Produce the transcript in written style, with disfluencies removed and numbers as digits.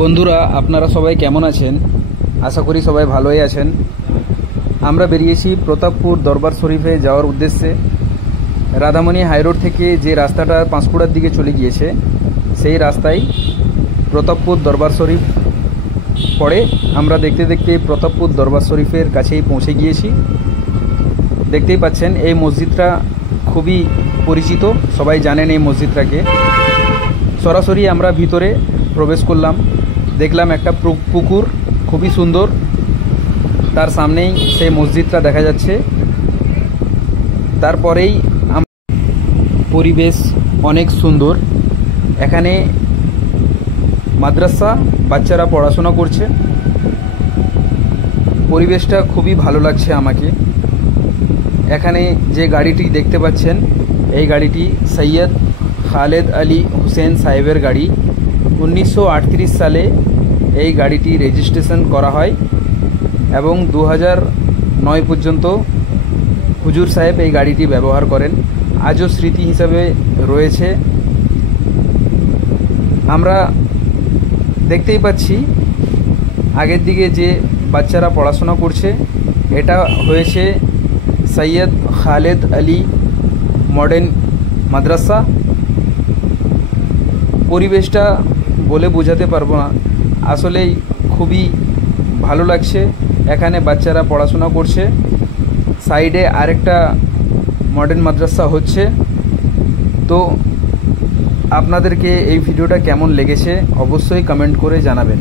বন্ধুরা, আপনারা সবাই কেমন আছেন? আশা করি সবাই ভালোই আছেন। আমরা বেরিয়েছি প্রতাপপুর দরবার শরীফে যাওয়ার উদ্দেশ্যে। রাধামণি হাইরোড থেকে যে রাস্তাটা পাঁশকুড়ার দিকে চলে গিয়েছে, সেই রাস্তায় প্রতাপপুর দরবার শরীফ পড়ে। আমরা দেখতে দেখতে প্রতাপপুর দরবার শরীফের কাছেই পৌঁছে গিয়েছি। দেখতেই পাচ্ছেন এই মসজিদটা খুবই পরিচিত, সবাই জানেন এই মসজিদটাকে। সরাসরি আমরা ভিতরে প্রবেশ করলাম, দেখলাম একটা পুকুর খুবই সুন্দর, তার সামনেই সেই মসজিদটা দেখা যাচ্ছে। তারপরেই পরিবেশ অনেক সুন্দর, এখানে মাদ্রাসা, বাচ্চারা পড়াশোনা করছে। পরিবেশটা খুবই ভালো লাগছে আমাকে। এখানে যে গাড়িটি দেখতে পাচ্ছেন, এই গাড়িটি সৈয়দ খালেদ আলী হুসেন সাহেবের গাড়ি। 1938 সালে এই গাড়িটি রেজিস্ট্রেশন করা হয় এবং 2009 পর্যন্ত হুজুর সাহেব এই গাড়িটি ব্যবহার করেন। আজও স্মৃতি হিসাবে রয়েছে। আমরা দেখতেই পাচ্ছি আগের দিকে যে বাচ্চারা পড়াশোনা করছে, এটা হয়েছে সৈয়দ খালেদ আলী মডার্ন মাদ্রাসা। পরিবেশটা বলে বোঝাতে পারবো না, আসলেই খুবই ভালো লাগছে। এখানে বাচ্চারা পড়াশোনা করছে, সাইডে আরেকটা মডার্ন মাদ্রাসা হচ্ছে। তো আপনাদেরকে এই ভিডিওটা কেমন লেগেছে অবশ্যই কমেন্ট করে জানাবেন।